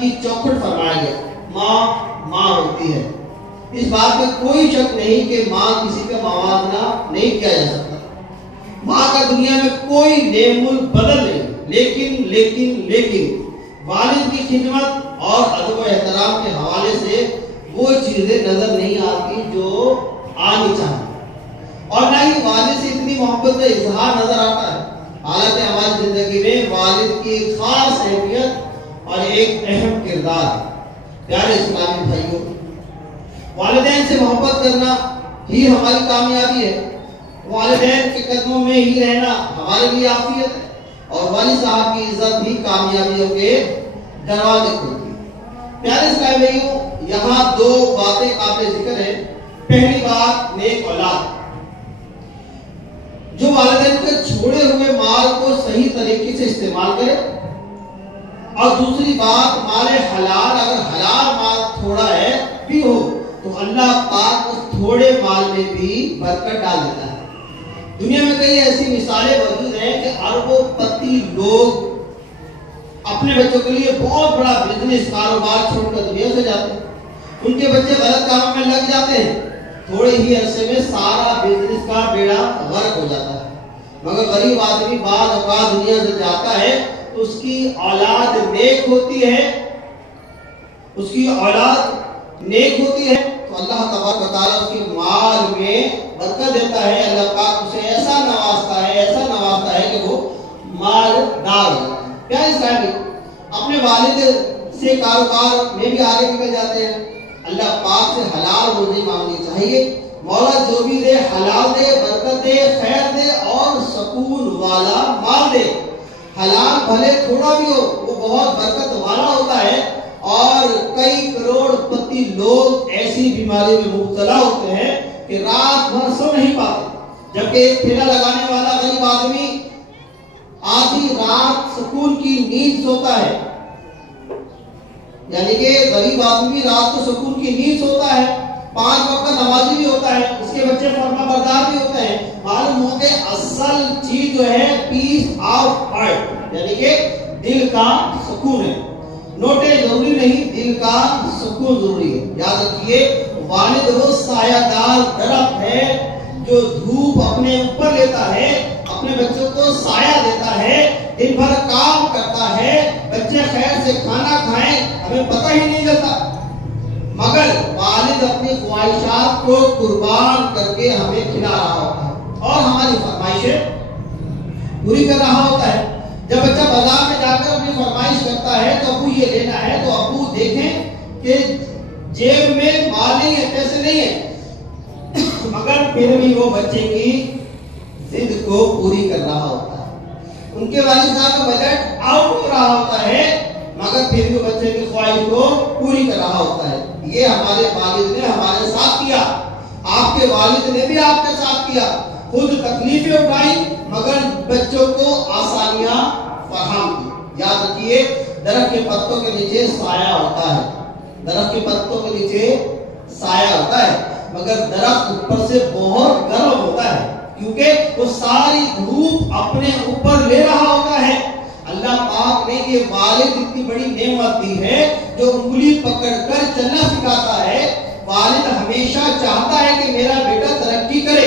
کی چوکھٹ فرمایا گیا، ماں ماں ہوتی ہے۔ اس بات میں کوئی شک نہیں کہ ماں کسی کا موازنہ نہیں کیا جا سکتا، ماں کا دنیا میں کوئی نعم البدل نہیں، لیکن والد کی خدمت اور ادب و احترام کے حوالے سے وہ چیزیں نظر نہیں آتی جو آنی چاہیے، اور نہ ہی والد سے اتنی محبت کا اظہار نظر آتا ہے۔ حالانکہ ہماری زندگی میں والد کی ایک خاص اہمیت اور ایک اہم کردار ہے۔ پیارے اسلامی بھائیوں، والدین سے محبت کرنا ہی ہماری کامیابی ہے، والدین کے قدموں میں ہی رہنا ہمارے لیے عافیت ہے، اور والد صاحب کی عزت ہی کامیابیوں کے دروازے کھولتی ہے۔ پیارے اسلامی بھائیوں، یہاں دو باتیں قابل ذکر ہیں۔ پہلی بات نیک اولاد، جو والدین کے چھوڑے ہوئے مال کو صحیح طریقے سے استعمال کرے، اور دوسری بات مال حلال، اگر حلال مال تھوڑا ہے بھی ہو تو اللہ پاک اس تھوڑے مال میں بھی برکت ڈال دیتا ہے۔ دنیا میں کئی ایسی مثالیں موجود ہیں کہ اربوں پتی لوگ اپنے بچوں کے لیے بہت بڑا بزنس کاروبار چھوڑ کر دنیا سے جاتے ہیں، ان کے بچے غلط کاموں میں لگ جاتے ہیں، تھوڑے ہی عرصے میں سارا بزنس کا بیڑا غرق ہو جاتا ہے۔ مگر غریب آدمی بعض اوقات دنیا سے جاتا ہے تو اس کی اولاد نیک ہوتی ہے، تو اللہ تبارک و تعالیٰ اس کے مال میں برکت دیتا ہے، اللہ پاک اسے ایسا نوازتا ہے کہ وہ مالدار ہو جاتا ہے۔ پیارے اسلامی، اپنے والد سے کاروبار میں بھی آگے نکل جاتے ہیں، اللہ پاک سے حلال روزی مانگنی چاہیے۔ مولا جو بھی دے حلال دے، برکت دے، خیر دے اور سکون والا مال دے۔ حلال بھلے تھوڑا بھی ہو، وہ بہت برکت والا ہوتا ہے، اور کئی کروڑ پتی لوگ ایسی بیماری میں مبتلا ہوتے ہیں کہ رات بھر سو نہیں پاتے، جبکہ ایک ٹھیلا لگانے والا غریب آدمی آدھی رات سکون کی نیند سوتا ہے، یعنی کہ غریب آدمی رات کو سکون کی نیند سوتا ہے، 5 وقت کا نمازی بھی ہوتا ہے، اس کے بچے فرما بردار بھی ہوتے ہیں۔ معلوم ہو کہ اصل چیز جو ہے پیس آف ہارٹ، یعنی کہ دل کا سکون ہے۔ نوٹیں ضروری نہیں، دل کا سکون ضروری ہے۔ یاد رکھیے، والد وہ سایہ دار درخت ہے جو دھوپ اپنے اوپر لیتا ہے، اپنے بچوں کو سایہ دیتا ہے، دن بھر کام کرتا ہے، بچے خیر سے کھانا کھائیں ہمیں پتہ ہی نہیں چلتا، مگر والد اپنی خواہشات کو قربان کر کے ہمیں کھلا رہا ہوتا ہے اور ہماری فرمائشیں پوری کر رہا ہوتا ہے۔ جب بچہ بازار میں جا کر اپنی فرمائش کرتا ہے تو ابو یہ لینا ہے، تو ابو دیکھیں کہ جیب میں مال نہیں ہے، پیسے نہیں ہے، مگر پھر بھی وہ بچے کی ضد کو پوری کر رہا ہوتا ہے۔ ان کے والد صاحب کا بجٹ آؤٹ ہو رہا ہوتا ہے، مگر پھر بھی بچے کی خواہش کو پوری کر رہا ہوتا ہے۔ یہ ہمارے والد نے ہمارے ساتھ کیا، آپ کے والد نے بھی آپ کے ساتھ کیا، خود تکلیفیں اٹھائی مگر بچوں کو آسانیاں فراہم کی۔ یاد رکھیے، درخت کے پتوں کے نیچے سایہ ہوتا ہے، درخت کے پتوں کے نیچے سایہ ہوتا ہے، مگر درخت اوپر سے بہت گرم ہوتا ہے، کیونکہ وہ ساری دھوپ اپنے اوپر لے رہا ہوتا ہے۔ اللہ پاک نے یہ والد اتنی بڑی نعمت دی ہے جو انگلی پکڑ کر چلنا سکھاتا ہے۔ والد ہمیشہ چاہتا ہے کہ میرا بیٹا ترقی کرے۔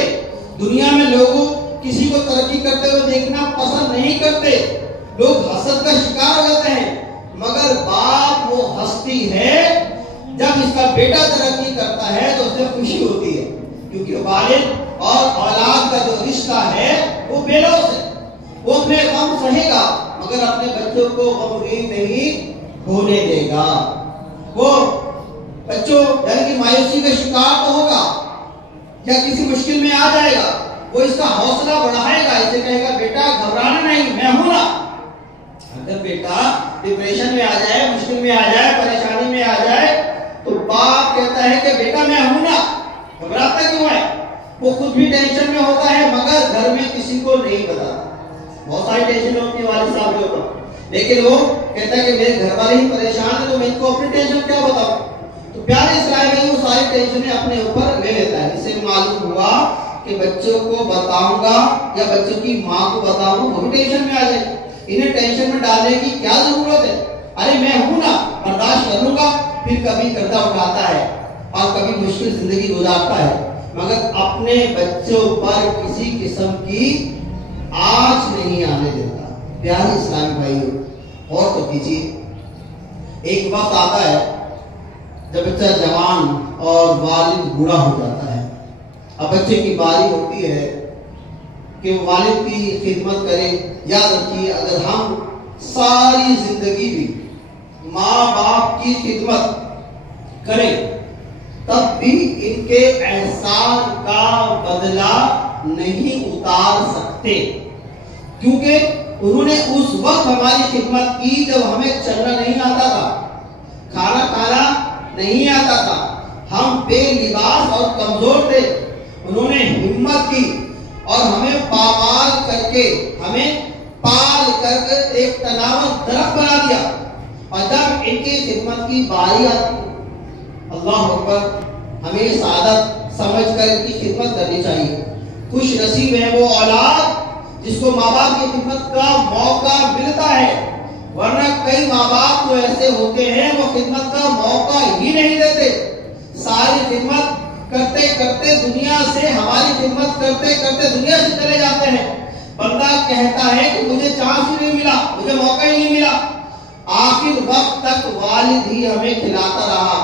دنیا میں لوگوں کسی کو ترقی کرتے ہوئے دیکھنا پسند نہیں کرتے، لوگ حسد کا شکار ہو جاتے ہیں، مگر باپ وہ ہستی ہے جب اس کا بیٹا ترقی کرتا ہے تو اسے خوشی ہوتی ہے، کیونکہ والد اور اولاد کا جو رشتہ ہے وہ بے لوث ہے۔ وہ اپنے غم سہے گا مگر اپنے بچوں کو غمگین نہیں ہونے دے گا۔ وہ بچوں یعنی کہ مایوسی کا شکار تو ہوگا یا کسی مشکل میں آ جائے گا، وہ اس کا حوصلہ بڑھائے گا، اسے کہے گا بیٹا گھبرانا نہیں، میں ہوں نا۔ اگر بیٹا ڈپریشن میں آ جائے، مشکل میں آ جائے، پریشانی میں آ جائے تو باپ کہتا ہے کہ بیٹا میں ہوں نا، گھبراتا کیوں ہے؟ وہ خود بھی ٹینشن میں ہوتا ہے مگر گھر میں کسی کو نہیں بتاتا۔ بہت ساری ٹینشن ہوتی ہے والد صاحب کے اوپر، لیکن وہ کہتا ہے کہ میرے گھر والے ہی پریشان ہیں تو میں ان کو اپنی ٹینشن کیا بتاؤں۔ تو پیارے اسرائیل میں وہ ساری ٹینشنیں اپنے اوپر لے لیتا ہے۔ اس سے معلوم ہوا کہ بچوں کو بتاؤں گا یا بچوں کی ماں کو بتاؤں گا وہ بھی ٹینشن میں آ جائے، انہیں ٹینشن میں ڈالنے کی کیا ضرورت ہے؟ ارے میں ہوں نا، برداشت کبھی قرضہ اٹھاتا ہے اور کبھی مشکل زندگی گزارتا ہے، مگر اپنے بچوں پر کسی قسم کی آنچ نہیں آنے دیتا۔ پیارے اسلامی بھائیو، اور تو کیجیے، ایک وقت آتا ہے جب بچہ جوان اور والد بوڑھا ہو جاتا ہے، اب بچے کی باری ہوتی ہے کہ وہ والد کی خدمت کرے۔ یاد رکھیے، اگر ہم ساری زندگی بھی ماں باپ کی خدمت کریں تب بھی ان کے احسان کا بدلہ نہیں اتار سکتے، کیونکہ انہوں نے اس وقت ہماری خدمت کی جب ہمیں چلنا نہیں آتا تھا، کھانا کھانا نہیں آتا تھا، ہم بے لباس اور کمزور تھے، انہوں نے ہمت کی اور ہمیں پامال کر کے، ہمیں پال کر ایک تناور درخت بنا دیا، اور جب ان کی خدمت کی باری آتی ہے، اللہ اکبر، ہمیں سعادت سمجھ کر ان کی خدمت کرنی چاہیے۔ خوش نصیب ہے وہ اولاد جس کو ماں باپ کی خدمت کا موقع ملتا ہے، ورنہ کئی ماں باپ تو ایسے ہوتے ہیں وہ خدمت کا موقع ہی نہیں دیتے، ساری خدمت کرتے کرتے دنیا سے، ہماری خدمت کرتے کرتے دنیا سے چلے جاتے ہیں۔ بندہ کہتا ہے کہ مجھے چانس ہی نہیں ملا، مجھے موقع ہی نہیں ملا، آخر وقت تک والد ہی ہمیں کھلاتا رہا،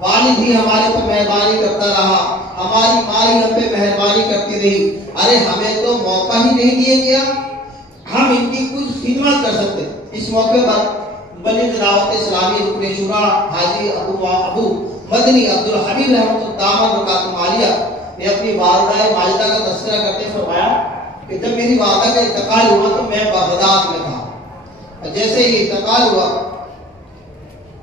والد ہی ہمارے پر مہربانی کرتا رہا، ہماری ماں ہی ہم پہ مہربانی کرتی رہی۔ ارے ہمیں تو موقع ہی نہیں دیا گیا ہم ان کی کچھ خدمت کر سکتے۔ اس موقع پر بلند دعوت اسلامی رکن شورا حاجی ابو مدنی عبدالحمید رحمۃ اللہ برکاتہ عالیہ نے اپنی والدہ ماجدہ کا تذکرہ کرتے فرمایا کہ جب میری والدہ کا انتقال ہوا تو میں بغداد میں تھا، اور جیسے ہی انتقال ہوا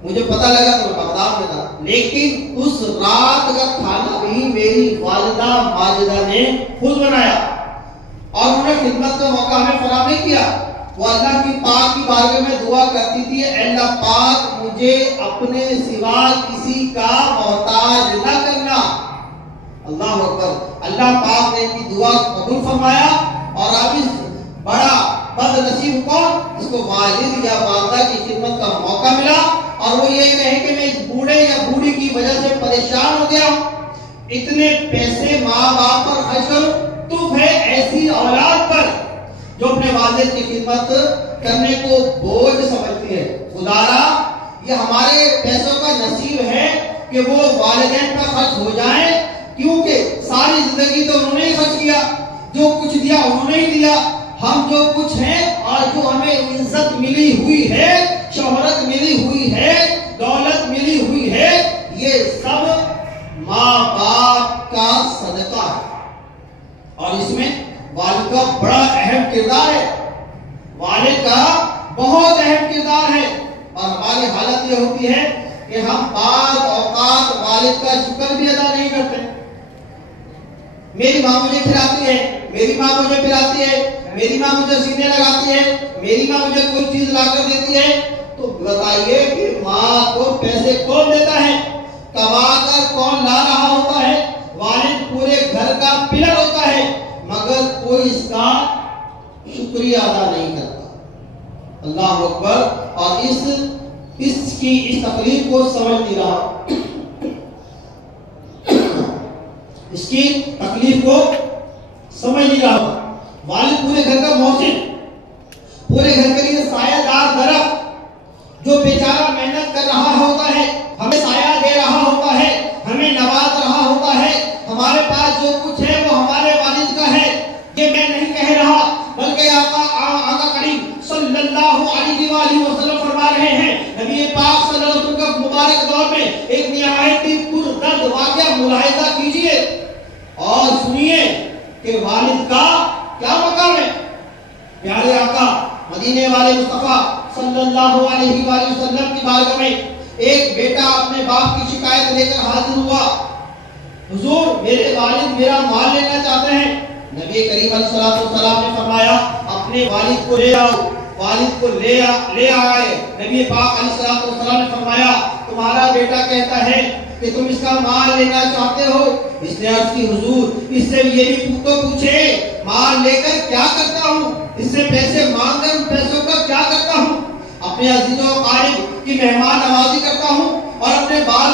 مجھے پتہ لگا تو میں بغداد میں تھا، لیکن اس رات کا کھانا بھی میری والدہ ماجدہ نے خود بنایا، اور انہوں نے خدمت کا موقع ہمیں فراہم نہیں کیا۔ وہ اللہ کی پاک کی بارگاہ میں دعا کرتی تھی، اے اللہ پاک مجھے اپنے سوا کسی کا محتاج نہ کرنا۔ اللہ اکبر، اللہ پاک نے ان کی دعا قبول فرمایا، اور اب اس بڑا بد نصیب کون، اس کو والد یا والدہ کی خدمت کا موقع ملا، اور وہ یہ کہے کہ میں اس بوڑھے یا بوڑھی کی وجہ سے پریشان ہو گیا، اتنے پیسے ماں باپ پر خرچ کروں، تو ہے ایسی اولاد پر جو اپنے والد کی خدمت کرنے کو بوجھ سمجھتی ہے۔ خدارا یہ ہمارے پیسوں کا نصیب ہے کہ وہ والدین پر خرچ ہو جائیں، کیونکہ ساری زندگی تو انہوں نے ہی خرچ کیا، جو کچھ دیا انہوں نے ہی دیا۔ ہم جو کچھ ہیں اور جو ہمیں عزت ملی ہوئی ہے، شہرت ملی ہوئی ہے، دولت ملی ہوئی ہے، یہ سب ماں باپ کا صدقہ ہے، اور اس میں والد کا بڑا اہم کردار ہے، والد کا بہت اہم کردار ہے۔ اور ہماری حالت یہ ہوتی ہے کہ ہم بعض اوقات والد کا شکر بھی ادا نہیں کرتے۔ میری ماں مجھے کھلاتی ہے، میری ماں مجھے پلاتی ہے، میری ماں مجھے سینے لگاتی ہے، میری ماں مجھے کوئی چیز لا کر دیتی ہے، تو بتائیے کہ ماں کو پیسے کون دیتا ہے، کما کر کون لا رہا ہوتا ہے، والد پورے گھر کا پلر ہوتا ہے، مگر کوئی اس کا شکریہ ادا نہیں کرتا۔ اللہ اکبر، اور اس تکلیف کو سمجھ نہیں رہا، اس کی تکلیف کو سمجھ نہیں رہا۔ والد پورے گھر کا محسن، پورے گھر کے لیے سایہ دار درخت، جو بیچارہ محنت کر رہا ہوتا ہے، ہمیں سایہ دے رہا ہوتا ہے، ہمیں نواز رہا ہوتا ہے، ہمارے پاس جو کچھ ہے وہ ہمارے والد کا ہے۔ یہ میں نہیں کہہ رہا، بلکہ آقا کریم صلی اللہ علیہ وآلہ وسلم فرما رہے ہیں۔ نبی پاک صلی اللہ علیہ وسلم کا مبارک دور میں ایک نہایت ہی پردرد واقعہ ملاحظہ کیجئے اور سنیے کہ والد کا کیا مقام ہے۔ پیارے آقا مدینے والے مصطفیٰ صلی اللہ علیہ وآلہ وسلم کی بارگاہ میں ایک بیٹا اپنے باپ کی شکایت لے کر حاضر ہوا، حضور میرے والد میرا مال لینا چاہتے ہیں۔ نبی کریم علیہ الصلوۃ والسلام نے فرمایا اپنے والد کو لے آؤ، والد کو لے آئے۔ نبی پاک علیہ الصلوۃ والسلام نے فرمایا تمہارا بیٹا کہتا ہے کہ تم اس کا مال لینا چاہتے ہو۔ اس نے عرض کی حضور اس سے یہ بھی پوچھے مال لے کر کیا کرتا ہوں، اس سے پیسے مانگ کر ان پیسوں کا کیا کرتا ہوں، اپنے عزیزوں و قارب کی مہمان نوازی کرتا ہوں اور اپنے بال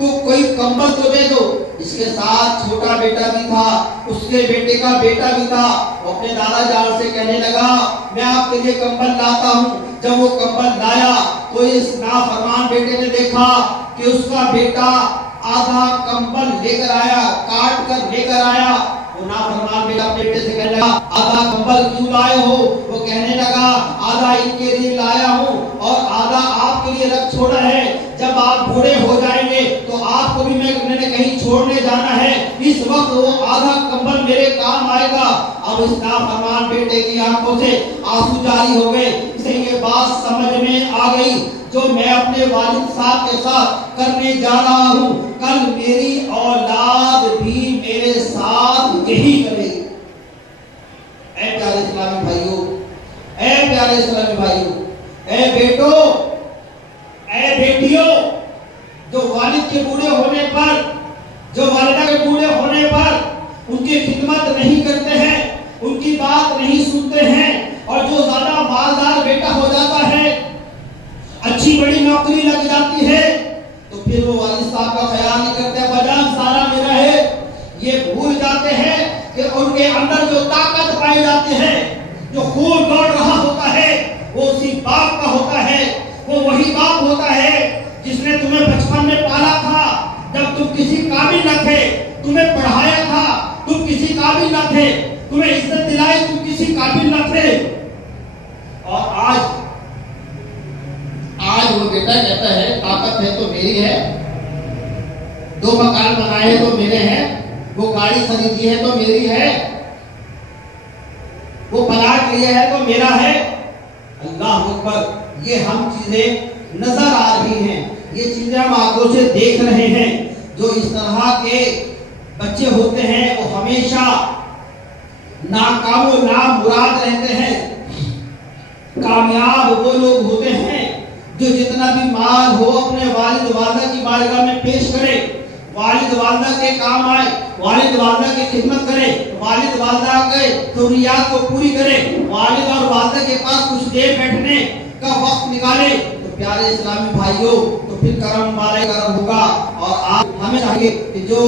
تو کوئی کمبل تو دے دو. اس کے ساتھ چھوٹا بیٹا بھی تھا, اس کے بیٹے کا بیٹا بھی تھا. وہ اپنے دادا جان سے کہنے لگا میں آپ کے لیے کمبل لاتا ہوں. جب وہ کمبل لایا تو اس نافرمان بیٹے نے دیکھا کہ اس کا بیٹا آدھا کمبل لے کر آیا, کاٹ کر لے کر آیا. وہ نافرمان بیٹا اپنے بیٹے سے کہنے لگا آدھا کمبل کیوں لائے ہو؟ وہ کہنے لگا آدھا ان کے لیے لایا ہوں اور آدھا آپ کے لیے رکھ چھوڑا ہے. جب آپ بوڑھے ہو جائیں گے تو آپ کو بھی میں نے کہیں چھوڑنے جانا ہے, اس وقت وہ آدھا کمبل میرے کام آئے گا. اب اس نافرمان بیٹے کی آنکھوں سے آنسو جاری ہو گئے. اسے یہ بات سمجھ میں آ گئی جو میں اپنے والد صاحب کے ساتھ کرنے جا رہا ہوں, کل میری اولاد بھی میرے ساتھ یہی کرے گی. اے پیارے اسلامی بھائیوں, اے پیارے اسلامی بھائیوں, اے بیٹو, اے بیٹیوں, جو والد کے بوڑھے ہونے پر, جو والدہ کے بوڑھے ہونے پر ان کی خدمت نہیں کرتے ہیں, ان کی بات نہیں سنتے ہیں, اور جو زیادہ مالدار بیٹا ہو جاتا ہے, اچھی بڑی نوکری لگ جاتی ہے, تو پھر وہ والد صاحب کا خیال نہیں کرتے بجان سارا میرا ہے. یہ بھول جاتے ہیں کہ ان کے اندر جو طاقت پائی جاتی ہے, جو خون دوڑ رہا ہوتا ہے, وہ اسی باپ کا ہوتا ہے. وہ وہی باپ ہوتا ہے جس نے تمہیں بچپن میں پالا تھا جب تم کسی قابل نہ تھے, تمہیں پڑھایا تھا تم کسی قابل نہ تھے, تمہیں عزت دلائی تم کسی قابل نہ تھے, اور آج وہ بیٹا کہتا ہے طاقت ہے تو میری ہے, 2 مکان بنائے تو میرے ہیں, وہ گاڑی خریدی ہے تو میری ہے, وہ پلاٹ لیا ہے تو میرا ہے. اللہ اکبر, یہ ہم چیزیں نظر آ رہی ہیں, یہ چیزیں ہم آنکھوں سے دیکھ رہے ہیں. جو اس طرح کے بچے ہوتے ہیں وہ ہمیشہ ناکام و نامراد رہتے ہیں. کامیاب وہ لوگ ہوتے ہیں جو جتنا بھی مال ہو اپنے والد والدہ کی بارگاہ میں پیش کرے, والد والدہ کے کام آئے, والد والدہ کی خدمت کرے, والد والدہ کے ضروریات کو پوری کرے, والد اور والدہ کے پاس کچھ دیر بیٹھنے کا وقت نکالے. تو پیارے اسلامی بھائیوں, تو پھر کرم والے کرم ہوگا. اور آج ہمیں چاہیے کہ جو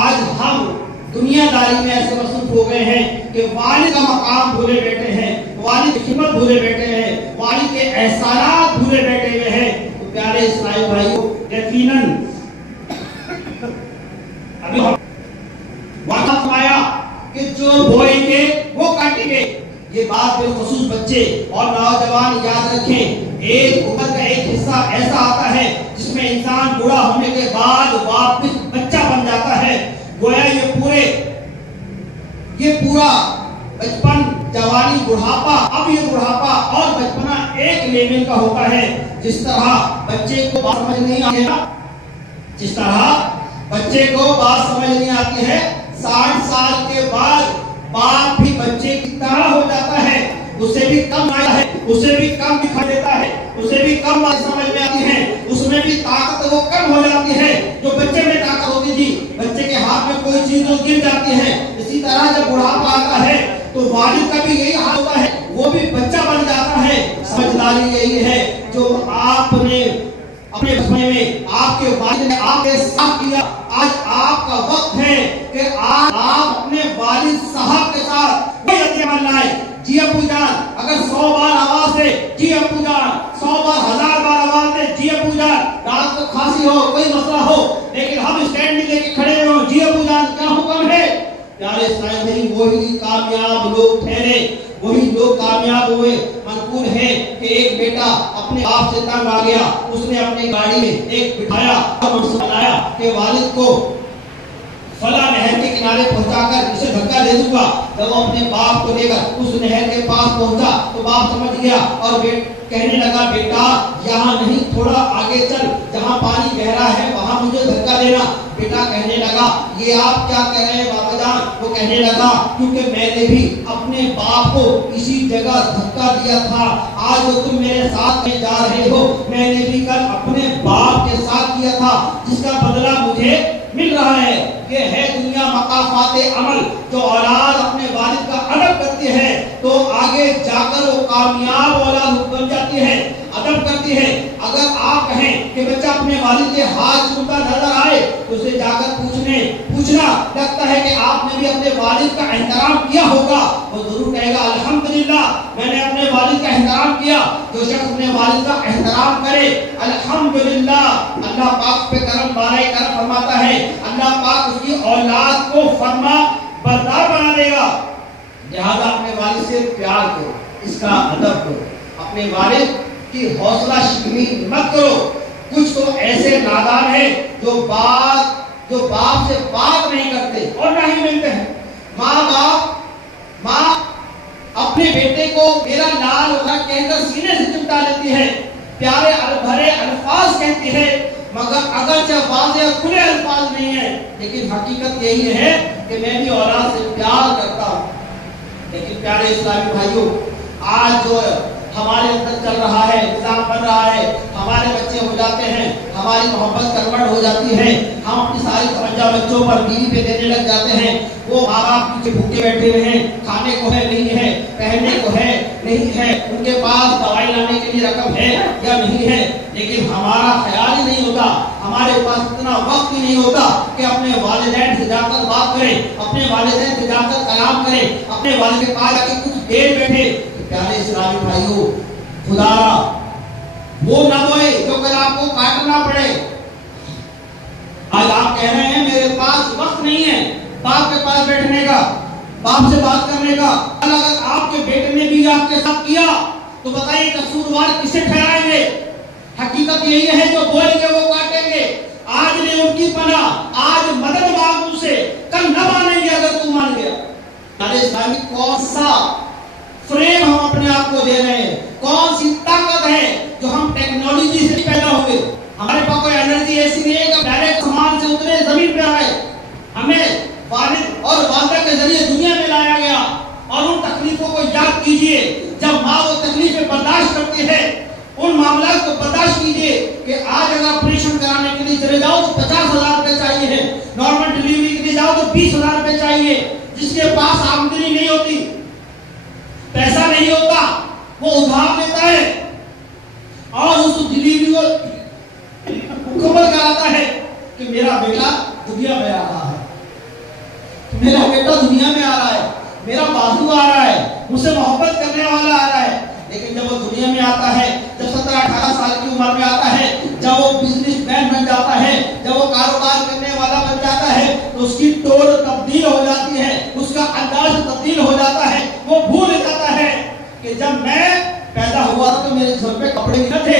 آج ہم دنیا داری میں ایسے مصروف ہو گئے ہیں کہ والد کا مقام بھولے بیٹھے ہیں, والد کی خدمت بھولے بیٹھے ہیں, والد کے احسانات بھولے بیٹھے ہوئے ہیں. تو پیارے اسلامی بھائیوں, یقیناً ابھی وعدہ فرمایا کہ جو بوئیں گے وہ کاٹیں گے. یہ بات بالخصوص بچے اور نوجوان یاد رکھیں. ایک عمر کا ایک حصہ ایسا آتا ہے جس میں انسان بوڑھا ہونے کے بعد واپس بچہ بن جاتا ہے. گویا یہ پورا بچپن, جوانی, بڑھاپا, اب یہ بڑھاپا اور بچپنا ایک لیول کا ہوتا ہے. جس طرح بچے کو بات سمجھ نہیں آتی ہے, جس طرح بچے کو بات سمجھ نہیں آتی ہے, 60 سال کے بعد باپ بھی بچے کی طرح ہو جاتا ہے, اسے بھی کم آیا ہے, اسے بھی کم دکھائی دیتا ہے, اسے بھی کم بات سمجھ میں آتی ہے, اس میں بھی طاقت وہ کم ہو جاتی ہے. جو بچے میں طاقت ہوتی تھی, بچے کے ہاتھ میں کوئی چیز جو گر جاتی ہے, اسی طرح جب بڑھاپا آتا ہے تو والد کا بھی یہی حال ہوتا ہے, وہ بھی بچہ بن جاتا ہے. سمجھداری یہی ہے جو آپ نے اپنے بچپن میں آپ کے والد نے آپ کے ساتھ کیا. آج آپ کا وقت ہے کہ آپ اپنے والد صاحب کے ساتھ کوئی عمل لائے. جی ابو جان, اگر 100 بار آواز دے جی ابو جان, 100 بار 1000 بار آواز دے جی ابو جان, رات کو کھانسی ہو کوئی مسئلہ ہو, لیکن ہم اسٹینڈ میں لے کے کھڑے ہو جی ابو جان کیا حکم ہے. پیارے اسلام بھائی, وہی کامیاب لوگ ٹھہرے, وہی لوگ کامیاب ہوئے. منقول ہے کہ ایک بیٹا اپنے آپ سے تنگ آ گیا, اس نے اپنی گاڑی میں ایک بٹھایا اور بتایا کہ والد کو فلاں نہر کے کنارے پہنچا کر اسے دھکا دے دوں گا. جب وہ اپنے باپ کو لے کر اس نہر کے پاس پہنچا تو باپ سمجھ گیا اور کہنے لگا بیٹا یہاں نہیں, تھوڑا آگے چل, جہاں پانی بہ رہا ہے وہاں مجھے دھکا دینا. بیٹا کہنے لگا یہ آپ کیا کہہ رہے ہیں بابا جان. وہ کہنے لگا کیونکہ میں نے بھی اپنے باپ کو اسی جگہ دھکا دیا تھا, آج جو تم میرے ساتھ میں جا رہے ہو میں نے بھی کل اپنے باپ کے ساتھ کیا تھا, جس کا بدلہ مجھے مل رہا ہے. یہ ہے دنیا مقافات عمل. جو اولاد اپنے والد کا ادب کرتی ہے تو آگے جا کر وہ کامیاب اولاد بن جاتی ہے, ادب کرتی ہے. اگر آپ کہیں کہ بچہ اپنے والد کے ہاتھ چھوتا نظر آئے تو اسے جا کر پوچھنا لگتا ہے کہ آپ نے بھی اپنے والد کا احترام کیا ہوگا، وہ ضرور کہے گا الحمدللہ میں نے اپنے والد کا احترام کیا۔ جو شخص اپنے والد کا احترام کرے الحمدللہ اللہ پاک پہ کرم بالائے کرم فرماتا ہے، اللہ پاک اس کی اولاد کو فرما بردار بنا دے گا۔ لہذا اپنے والد سے پیار کرو، اس کا ادب کرو، اپنے والد کی حوصلہ شکنی مت کرو۔ کچھ تو ایسے نادان ہیں جو باپ سے بات نہیں کرتے اور نہ ہی ملتے ہیں۔ ماں اپنے بیٹے کو میرا لال ہوگا کہہ کر سینے سے چمٹا لیتی ہے، پیارے بھرے الفاظ کہتی ہے، مگر اگرچہ واضح اور کھلے الفاظ نہیں ہیں، لیکن حقیقت یہی ہے کہ میں بھی اولاد سے پیار کرتا ہوں۔ لیکن پیارے اسلامی بھائیوں، آج جو ہمارے اندر چل رہا ہے، نظام بن رہا ہے، ہمارے بچے ہو جاتے ہیں، ہماری محبت کروٹ ہو جاتی ہے، ہم اپنی ساری توجہ بچوں پر بیوی پہ دینے لگ جاتے ہیں، وہ ماں باپ پیچھے بھوکے بیٹھے ہوئے ہیں، کھانے کو ہے نہیں ہے، پہننے کو ہے نہیں ہے، ان کے پاس دوائی لانے کے لیے رقم ہے یا نہیں ہے، لیکن ہمارا خیال ہی نہیں ہوتا، ہمارے پاس اتنا وقت ہی نہیں ہوتا کہ اپنے والدین سے جا کر بات کریں، اپنے والدین سے جا کر کلام کریں، اپنے والد کے پاس جا کے کچھ دیر بیٹھے۔ پیارے اسلامی بھائیوں، خدا وہ نہ ہوئے جو کل آپ کو کاٹنا پڑے۔ آج آپ کہہ رہے ہیں میرے پاس وقت نہیں ہے باپ کے پاس بیٹھنے کا، باپ سے بات کرنے کا۔ اگر آپ کے بیٹے نے بھی آپ کے ساتھ کیا تو بتائیے قصوروار کسے ٹھہرائیں گے؟ حقیقت یہی ہے جو بولیں گے وہ کاٹیں گے۔ آج نے ان کی پناہ، آج مدد مانگ ان سے، کل نہ مانیں گے اگر تم مان گیا۔ پیارے اسلامی، کون سا فریم ہم اپنے آپ کو دے رہے ہیں؟ کون سی طاقت ہے جو ہم ٹیکنالوجی سے پیدا ہوئے؟ ہمارے پاس کوئی انرجی ایسی نہیں ہے کہ ڈائریکٹ سامان سے اترے زمین پہ آئے، ہمیں والد اور والدہ کے ذریعے دنیا میں لایا گیا۔ اور ان تکلیفوں کو یاد کیجئے، جب ماں وہ تکلیفیں برداشت کرتی ہے، ان معاملات کو برداشت کیجئے کہ آج اگر آپریشن کرانے کے لیے چلے جاؤ تو 50,000 روپے چاہیے ہے، نارمل ڈیلیوری کے لیے جاؤ تو 20,000 روپے چاہیے۔ جس کے پاس آمدنی نہیں ہوتی، پیسہ نہیں ہوتا، وہ ادھار لیتا ہے اور اس ڈیلیوری کو مکمل کراتا ہے کہ میرا بیٹا دنیا میں آ رہا ہے، میرا بیٹا دنیا میں آ رہا ہے، میرا بازو آ رہا ہے، مجھ سے محبت کرنے والا آ رہا ہے۔ لیکن جب وہ دنیا میں آتا ہے، جب 17-18 سال کی عمر میں آتا ہے، جب وہ بزنس مین بن جاتا ہے، جب وہ کاروبار کرنے والا بن جاتا ہے، تو اس کی ٹون تبدیل ہو جاتی ہے، اس کا انداز تبدیل ہو جاتا ہے۔ وہ بھول جاتا ہے کہ جب میں پیدا ہوا تو میرے سر پہ کپڑے نہ تھے،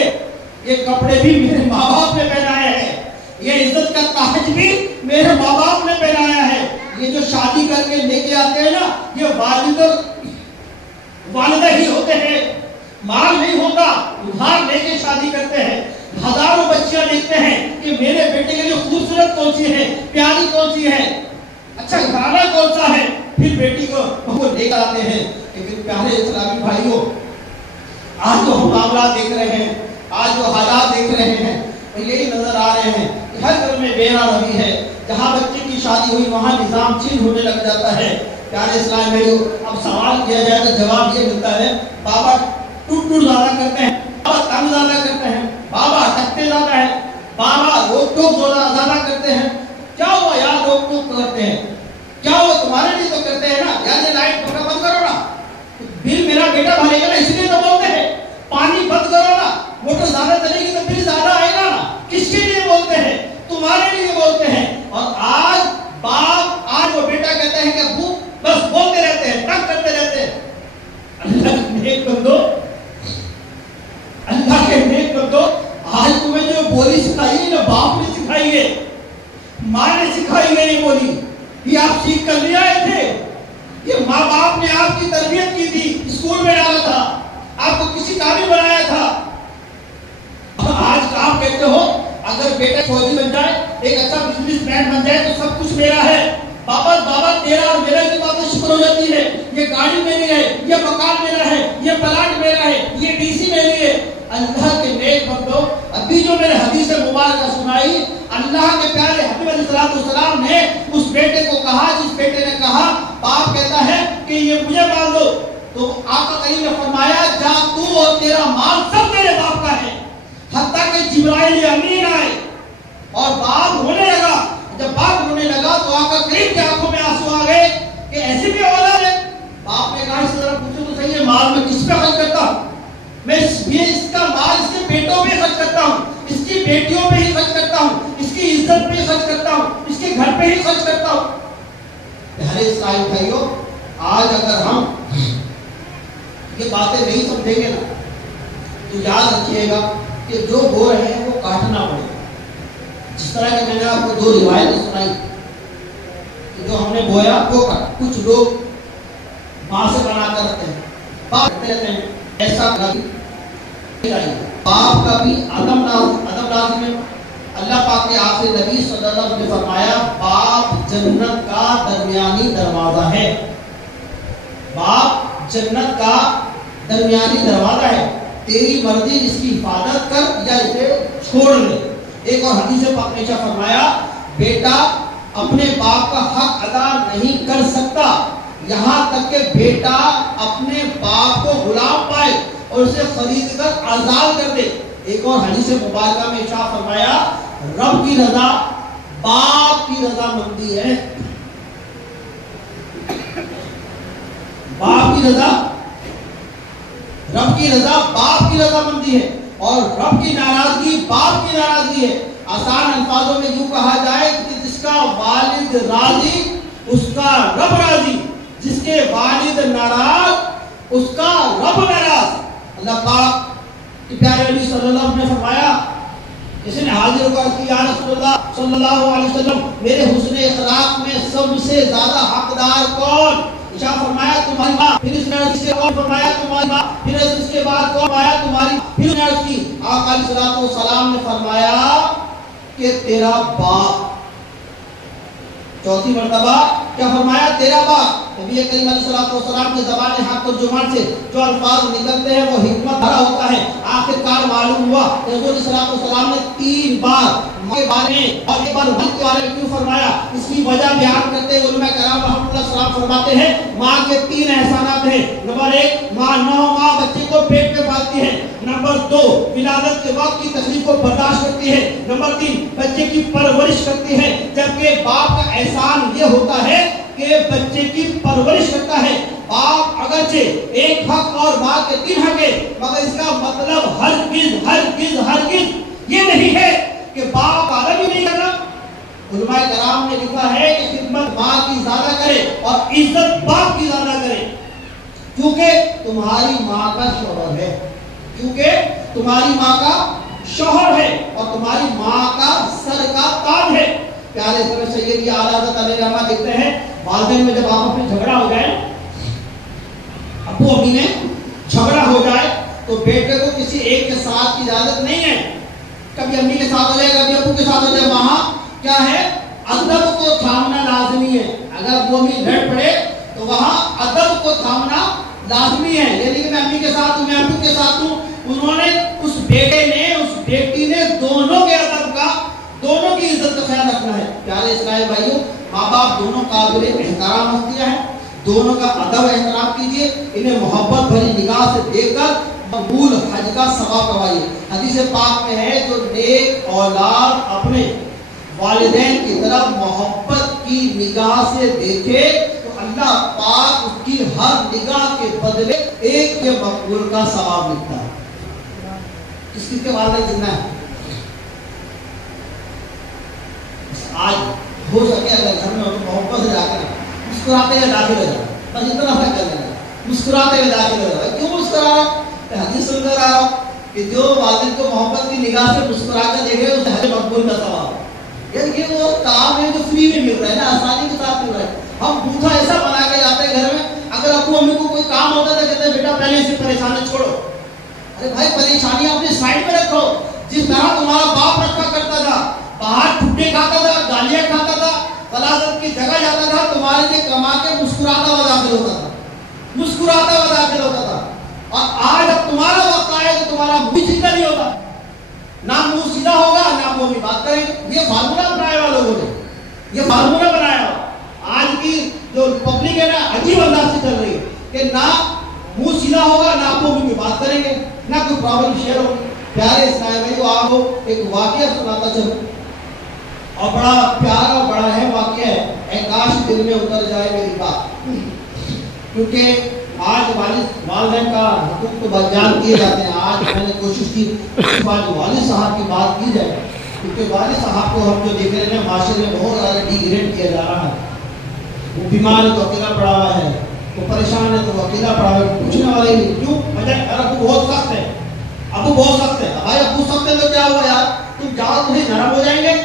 یہ کپڑے بھی میرے ماں باپ نے پہنائے ہیں، یہ عزت کا تاج بھی میرے ماں باپ نے پہنایا ہے۔ یہ جو شادی کر کے لے کے آتے ہیں نا، یہ والد اور والدہ ہی ہوتے ہیں، مال نہیں ہوتا، ادھار لے کے شادی کرتے ہیں۔ ہزاروں بچیاں دیکھتے ہیں کہ میرے بیٹے کے لیے خوبصورت کون سی ہے، پیاری کون سی ہے، اچھا گھرانا کون سا ہے، پھر بیٹی کو وہ لے کر آتے ہیں۔ لیکن پیارے اسلامی بھائیوں، آج جو ہم معاملات دیکھ رہے ہیں، آج جو حالات دیکھ رہے ہیں، وہ یہی نظر آ رہے ہیں کہ ہر گھر میں بے روی ہے۔ جہاں بچے کی شادی ہوئی وہاں نظام چینج ہونے لگ جاتا ہے۔ پیارے اسلام بھائیوں، اب سوال کیا جائے تو جواب یہ ملتا ہے، بابا ٹوٹ زیادہ کرتے ہیں، بابا تنگ زیادہ کرتے ہیں، بابا اٹکتے زیادہ ہیں، بابا روک ٹوک زیادہ کرتے ہیں۔ کیا ہوا یار روک ٹوک کرتے ہیں؟ کیا ہوا تمہارے لیے تو کرتے ہیں نا، یار یہ لائٹ بند کرو نا، بل میرا بیٹا بھرے گا نا، اس لیے تو بولتے ہیں۔ پانی بند کرو نا، موٹر زیادہ چلے گی تو بل زیادہ آئے گا نا، کس کے لیے بولتے ہیں؟ تمہارے لیے بولتے ہیں۔ اور آج باپ، آج وہ بیٹا کہتا ہے کہ ابو بس بولتے رہتے ہیں، تنگ کرتے رہتے ہیں۔ اللہ کے نیک بندو، اللہ کے نیک بندو، آج تمہیں جو بولی سکھائی ہے نا باپ نے سکھائی ہے، ماں نے سکھائی ہے، یہ بولی یہ آپ سیکھ کر لے آئے تھے، یہ ماں باپ نے آپ کی تربیت کی تھی، اسکول میں ڈالا تھا، آپ کو کسی قابل بنایا تھا۔ آج آپ کہتے ہو اگر بیٹا فوجی بن جائے، ایک اچھا بزنس مین بن جائے تو سب کچھ میرا ہے۔ بابا تیرا اور میرا کی باتیں شکر ہو جاتی ہے، یہ گاڑی میری ہے، یہ مکان میرا ہے، یہ پلاٹ میرا ہے، یہ ڈی سی میری ہے۔ اللہ کے نیک بندو، ابھی جو میں نے حدیث مبارکہ سنائی، اللہ کے پیارے حبیب علیہ السلام نے اس بیٹے کو کہا، جس بیٹے نے کہا، باپ کہتا ہے کہ یہ مجھے مان دو، تو آقا کریم نے فرمایا جا تو اور تیرا مال سب میرے باپ کا ہے۔ حتیٰ کہ جبرائیل امین آئے اور باپ رونے لگا. جب باپ رونے لگا تو آقا کریم کی آنکھوں میں آنسو آ گئے کہ ایسی بھی اولاد ہے. باپ نے کہا اس طرح پوچھو تو صحیح ہے، مال میں کس پہ خرچ کرتا ہوں؟ میں اس کا مال اس کے بیٹوں پہ خرچ کرتا ہوں، اس کی بیٹیوں پہ ہی خرچ کرتا ہوں، اس کی عزت پہ خرچ کرتا ہوں، اس کے گھر پہ ہی خرچ کرتا ہوں. پیارے اسرائیل بھائیوں، آج اگر ہم یہ باتیں نہیں سمجھیں گے نا تو یاد رکھیے گا کہ جو بو رہے ہیں وہ کاٹنا پڑے گا. جس طرح کہ میں نے آپ کو 2 روایتیں سنائی کہ جو ہم نے بویا وہ کاٹ. کچھ لوگ ماں سے بنا کر رکھتے ہیں، باپ رہتے ہیں، ایسا باپ کا بھی ادب لازم ہے. اللہ پاک کے آخری نبی صلی اللہ علیہ وسلم نے فرمایا باپ جنت کا درمیانی دروازہ ہے. باپ جنت کا درمیانی دروازہ ہے. تیری مرضی اس کی حفاظت کر یا اسے چھوڑ لے. ایک اور حدیث پاک نے فرمایا بیٹا اپنے باپ کا حق ادا نہیں کر سکتا یہاں تک کہ بیٹا اپنے باپ کو غلام پائے اور اسے خرید کر آزاد کر دے. ایک اور حدیث مبارکہ میں ارشاد فرمایا رب کی رضا باپ کی رضا مندی ہے. باپ کی رضا، رب کی رضا باپ کی رضا مندی ہے اور رب کی ناراضگی باپ کی ناراضگی ہے. آسان الفاظوں میں یوں کہا جائے کہ جس کا والد راضی اس کا رب راضی، جس کے والد ناراض اس کا رب ناراض. اللہ پاک کہ پیارے نبی صلی اللہ علیہ وسلم نے فرمایا کسی نے حاضر ہو کر کہ یا رسول اللہ صلی اللہ علیہ وسلم میرے حسن اخلاق میں سب سے زیادہ حقدار کون؟ ارشاد فرمایا تمہاری ماں. پھر اس نے عرض کی کون؟ فرمایا تمہاری ماں. پھر اس کے بعد کون؟ فرمایا تمہاری. پھر اس نے عرض کی آقا علیہ الصلوۃ والسلام نے فرمایا کہ تیرا باپ. چوتھی مرتبہ کیا فرمایا؟ تیرا باپ. نبی کریم علیہ الصلوۃ والسلام کی زبان حق ترجمان سے جو الفاظ نکلتے ہیں وہ حکمت بھرا ہوتا ہے. آخر کار معلوم ہوا کہ حضور علیہ الصلوۃ والسلام نے 3 بار ماں کے بارے میں اور ایک بار والد کے بارے میں کیوں فرمایا؟ اس کی وجہ بیان کرتے ہوئے علماء کرام رحمۃ اللہ السلام فرماتے ہیں ماں کے 3 احسانات ہیں. نمبر 1 ماں 9 ماہ بچے کو پیٹ میں پالتی ہے. نمبر 2 ولادت کے وقت کی تکلیف کو برداشت کرتی ہے. نمبر 3 بچے کی پرورش کرتی ہے. جبکہ باپ کا احسان یہ ہوتا ہے کہ بچے کی پرورش کرتا ہے. باپ اگرچہ ایک حق اور ماں کے 3 حق ہے مگر اس کا مطلب ہرگز یہ نہیں ہے کہ باپ آدھا بھی نہیں کرنا. علماء کرام نے لکھا ہے کہ خدمت ماں کی زیادہ کرے اور عزت باپ کی زیادہ کرے کیونکہ تمہاری ماں کا شوہر ہے، کیونکہ تمہاری ماں کا شوہر ہے اور تمہاری ماں کا سر کا تاج ہے. پیارے سر سید اعلیٰ حضرت علیہ رحمہ دیکھتے ہیں والدین میں جب آپس میں جھگڑا ہو جائے، ابو امی میں جھگڑا ہو جائے تو بیٹے کو کسی ایک کے ساتھ کی اجازت نہیں ہے. کبھی امی کے ساتھ ہو جائے کبھی ابو کے ساتھ ہو جائے. وہاں کیا ہے؟ ادب کو تھامنا لازمی ہے. اگر ابو امی لڑ پڑے تو وہاں ادب کو تھامنا لازمی ہے. یعنی کہ میں امی کے ساتھ ہوں، میں ابو کے ساتھ ہوں. انہوں نے اس بیٹے نے اس بیٹی نے دونوں کے ادب کا، دونوں کی عزت کا خیال رکھنا ہے. پیارے اسرائیل بھائیوں، ماں باپ دونوں قابل احترام ہستیاں ہیں. دونوں کا ادب احترام کیجیے. انہیں محبت بھری نگاہ سے دیکھ کر مقبول حج کا ثواب کمائیے. حدیث پاک میں ہے جو نیک اولاد اپنے والدین کی طرف محبت کی نگاہ سے دیکھے تو اللہ پاک اس کی ہر نگاہ کے بدلے ایک کے مقبول کا ثواب ملتا ہے. کس کے والدین زندہ ہے؟ آج ہو سکے اگر گھر میں محبت سے جا کر مسکراتے ہوئے داخل ہو جائے، بس اتنا سا کر لینا، مسکراتے ہوئے داخل ہو جائے. کیوں مسکرا رہا ہے؟ حدیث سن کر رہا ہوں کہ جو والد کو محبت کی نگاہ سے مسکرا کر دیکھے اسے حج مقبول کا ثواب. یعنی کہ وہ کام ہے جو فری میں مل رہا ہے نا، آسانی کے ساتھ مل رہا ہے. ہم بوٹھا ایسا بنا کے جاتے ہیں گھر میں، اگر ابو امی کو کوئی کام ہوتا ہے تو کہتے ہیں بیٹا پہلے سے پریشانی چھوڑو. ارے بھائی پریشانیاں اپنی سائڈ میں رکھو. جس طرح تمہارا باپ رکھا کرتا تھا، باہر ٹھٹے کھاتا تھا، گالیاں کھاتا تھا، فلاحت کی جگہ جاتا تھا، تمہارے لیے کما کے مسکراتا ہوا داخل ہوتا تھا، مسکراتا ہوا داخل ہوتا تھا. اور آج اب تمہارا وقت آئے تو تمہارا منہ سیدھا نہیں ہوتا، نہ منہ سیدھا ہوگا نہ وہ بھی بات کریں گے. یہ فارمولا بنایا ہوا لوگوں نے، یہ فارمولا بنایا ہوا. آج کی جو پبلک ہے نا عجیب انداز سے چل رہی ہے کہ نہ منہ سیدھا ہوگا نہ وہ بھی بات کریں گے، نہ کوئی پرابلم شیئر ہوگی. پیارے اسرائیل بھائیو آپ کو ایک واقعہ سناتا چلوں، اور بڑا پیارا بڑا ہے واقعہ ہے، اے کاش دل میں اتر جائے میری بات، کیونکہ آج والدین کا حقوق تو بیان کیے جاتے ہیں. آج میں نے کوشش کی آج والد صاحب کی بات کی جائے، کیونکہ والد صاحب کو ہم جو دیکھ رہے ہیں معاشرے میں بہت زیادہ ڈی گریڈ کیا جا رہا ہے. وہ بیمار ہے تو اکیلا پڑا ہوا ہے، وہ پریشان ہے تو وہ اکیلا پڑا ہوا ہے، پوچھنے والے نہیں. کیوں؟ وجہ ابو بہت سخت ہے، ابو بہت سخت ہے. بھائی ابو سخت ہے تو کیا ہوا یار، تم جاؤ تمہیں نرم ہو جائیں گے.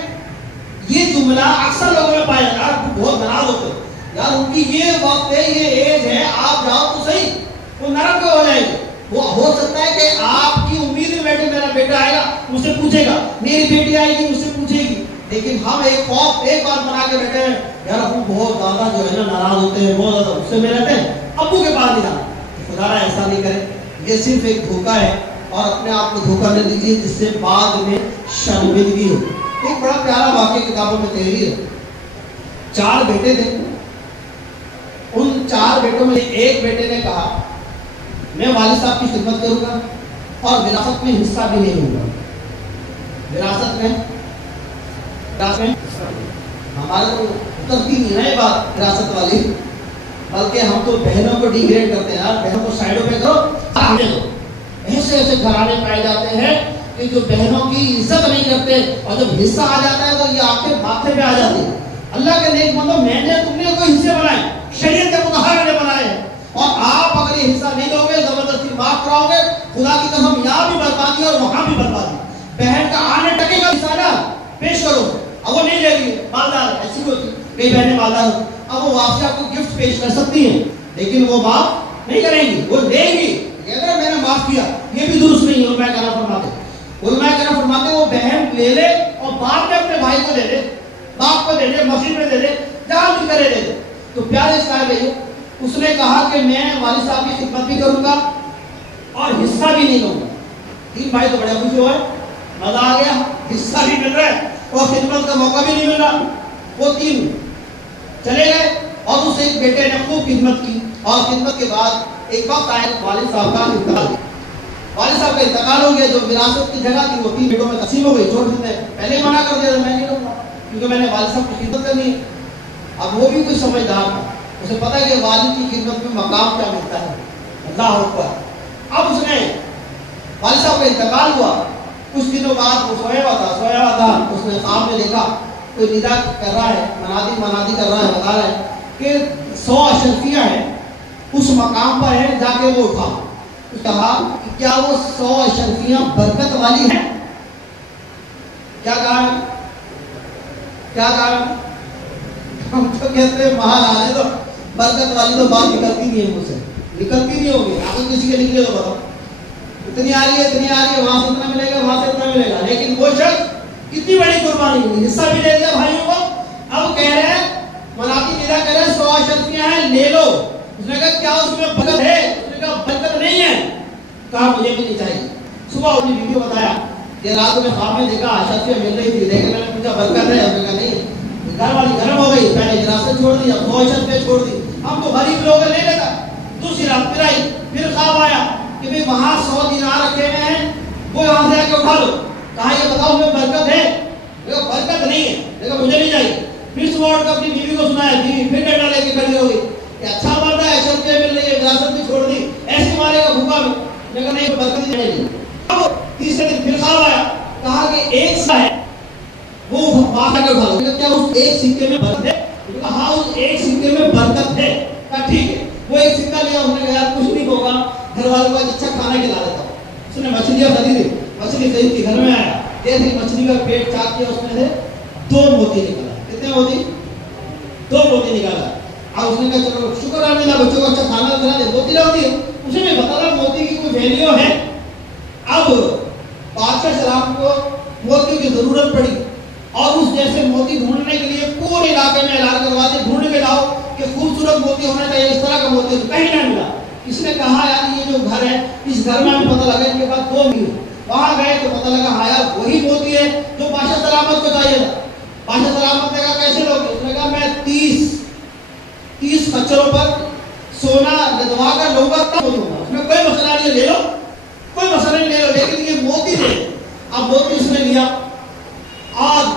یہ جملہ اکثر لوگوں میں پایا جاتا ہے. ابو بہت ناراض ہوتے ہیں یار، ان کی یہ وقت ہے، یہ ایج ہے، آپ جاؤ تو صحیح، وہ نرم کیوں ہو جائیں گے. وہ ہو سکتا ہے کہ آپ کی امید میں بیٹھے میرا بیٹا آئے گا مجھ سے پوچھے گا، میری بیٹی آئے گی مجھ سے پوچھے گی، لیکن ہم ایک بات بنا کے بیٹھے ہیں یار ابو بہت زیادہ جو ہے نا ناراض ہوتے ہیں، بہت زیادہ غصے میں رہتے ہیں، ابو کے پاس نہیں جانا. خدا را ایسا نہیں کرے، یہ صرف ایک دھوکہ ہے، اور اپنے آپ کو دھوکہ نہ دیجیے جس سے بعد میں شرمندگی ہو. ایک بڑا پیارا واقعہ کتابوں میں تحریر ہے. 4 بیٹے تھے، ان 4 بیٹوں میں ایک بیٹے نے کہا میں والد صاحب کی خدمت کروں گا اور وراثت میں حصہ بھی نہیں لوں گا. وراثت میں ہمارے تو اترتی نہیں ہے بات وراثت والی، بلکہ ہم تو بہنوں کو ڈی گریڈ کرتے ہیں. یار بہنوں کو سائڈوں پہ کرو. ایسے ایسے گھرانے پائے جاتے ہیں کہ جو بہنوں کی عزت نہیں کرتے، اور جب حصہ آ جاتا ہے تو یہ آپ کے ماتھے پہ آ جاتے ہیں. اللہ کے نیک بندو، میں نے تم نے کوئی حصے بنائے، شریعت کے مطابق نے بنائے ہیں، اور آپ اگر یہ حصہ نہیں دو گے، زبردستی معاف کراؤ گے، خدا کی قسم یہاں بھی بربادی اور وہاں بھی بربادی. بہن کا آنے ٹکے کا حصہ نا پیش کرو، اب وہ نہیں لے گی، مالدار ایسی ہوتی، کئی بہنیں مالدار ہوتی، اب وہ واپسی آپ کو گفٹ پیش کر سکتی ہیں، لیکن وہ معاف نہیں کریں گی، وہ لے گی. اگر میں نے معاف کیا، یہ بھی درست نہیں. علماء کرام فرماتے وہ بہن لے لے اور بعد میں اپنے بھائی کو دے دے، باپ کو دے دے، مسجد میں دے دے، جہاں بھی کرے دے دے. تو پیارے اسرائیل بھائیو، اس نے کہا کہ میں والد صاحب کی خدمت بھی کروں گا اور حصہ بھی نہیں لوں گا. 3 بھائی تو بڑے خوش ہوئے، مزہ آ گیا، حصہ بھی مل رہا ہے اور خدمت کا موقع بھی نہیں مل رہا. وہ 3 چلے گئے اور اس ایک بیٹے نے خوب خدمت کی، اور خدمت کے بعد ایک وقت آئے والد صاحب کا انتقال. والد صاحب کا انتقال ہو گیا، جو وراثت کی جگہ تھی وہ 3 بیٹوں میں تقسیم ہو گئی. چھوڑ دیتے ہیں، پہلے منع کر دیا میں نہیں لوں گا کیونکہ میں نے والد صاحب کی خدمت کرنی ہے. اب وہ بھی کوئی سمجھدار تھا، اسے پتا ہے کہ والد کی خدمت میں مقام کیا ملتا ہے. اللہ اکبر. اب اس نے والد صاحب کا انتقال ہوا، کچھ دنوں بعد وہ سویا ہوا تھا. اس نے خواب میں دیکھا کوئی ندا کر رہا ہے، منادی کر رہا ہے، بتا رہا ہے کہ 100 اشرفیاں ہیں اس مقام پر ہیں، جا کے وہ اٹھا. کہا کہ کیا وہ 100 اشرفیاں برکت والی ہیں؟ کیا کہا؟ ہم تو کہتے ہیں محال آنے تو برکت والی تو بات نکلتی نہیں ہے، مجھ سے نکلتی نہیں ہوگی. اگر کسی کے نکلے تو بتاؤ، اتنی آ رہی ہے، وہاں سے اتنا ملے گا، وہاں سے اتنا ملے گا. لیکن وہ شخص کتنی بڑی قربانی ہوئی، حصہ بھی دے دیا بھائیوں کو. اب کہہ رہے ہیں منافی ندا کہہ رہے ہیں 100 اشرفیاں ہیں، لے لو. اس نے کہا کیا اس میں برکت ہے؟ اس نے کہا برکت نہیں ہے. کہا مجھے بھی نہیں چاہیے. صبح اپنی بیوی کو بتایا کہ رات میں خواب میں دیکھا اشرفیاں مل رہی تھی، لیکن میں نے پوچھا برکت ہے؟ اس نے کہا نہیں. گھر والی گرم ہو گئی، پہلے وراثت چھوڑ دی، اب 100 اشرفیاں چھوڑ دی. ہم تو غریب لوگ لے لیتا. دوسری رات پھر آئی، پھر خواب آیا کہ بھئی وہاں 100 دینار رکھے ہوئے ہیں، وہ یہاں سے آ کے اٹھا لو. کہا یہ بتاؤ میں برکت ہے؟ برکت نہیں ہے. لیکن مجھے نہیں چاہیے. پھر صبح اٹھ کر اپنی بیوی کو سنایا، بیوی پھر ڈنڈا لے کے کھڑی ہو گئی کہ اچھا مرد ہے، اشرفیاں مل رہی ہے، وراثت بھی چھوڑ دی، ایسے مارے گا بھوکا میں. لیکن نہیں، برکت ہی نہیں. اب تیسرے دن پھر خواب آیا، کہا کہ ایک سا ہے وہ وہاں کے اٹھا لو. کیا اس ایک سکے میں برکت ہے؟ کہا اس ایک سکے میں برکت ہے. کہا ٹھیک ہے. وہ ایک سکہ لیا، اس نے کہا کچھ نہیں ہوگا، گھر والوں کو اچھا کھانا کھلا دیتا ہوں. اس نے مچھلیاں خریدی، مچھلی خرید کے گھر میں آیا، جیسے مچھلی کا پیٹ چاک کیا، اس میں سے 2 موتی نکلا. کتنے موتی؟ 2 موتی نکالا. اب اس نے کہا چلو شکر الحمدللہ، بچوں کو اچھا کھانا کھلا دے. موتی نہ ہوتی ہے، اسے میں بتا رہا موتی کی کوئی ویلیو ہے. اب بادشاہ سلام کو موتی کی ضرورت پڑی، اور اس جیسے موتی ڈھونڈنے کے لیے پورے علاقے میں اعلان کروا دے، ڈھونڈ کے لاؤ کہ خوبصورت موتی ہونا چاہیے، اس طرح کا موتی کہیں نہ ملا. اس نے کہا یار یہ جو گھر ہے، اس گھر میں ہمیں پتہ لگا ان کے پاس 2 بھی ہے. وہاں گئے تو پتہ لگا ہاں یار وہی موتی ہے جو بادشاہ سلامت کو چاہیے تھا. بادشاہ سلامت نے کہا کیسے لوگ؟ اس نے کہا میں 30 خچروں پر سونا لدوا کر لوں گا، تب دوں گا. اس میں کوئی مسئلہ نہیں ہے، لے لو، کوئی مسئلہ نہیں، لے لو، لیکن یہ موتی دے.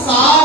60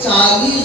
40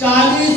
40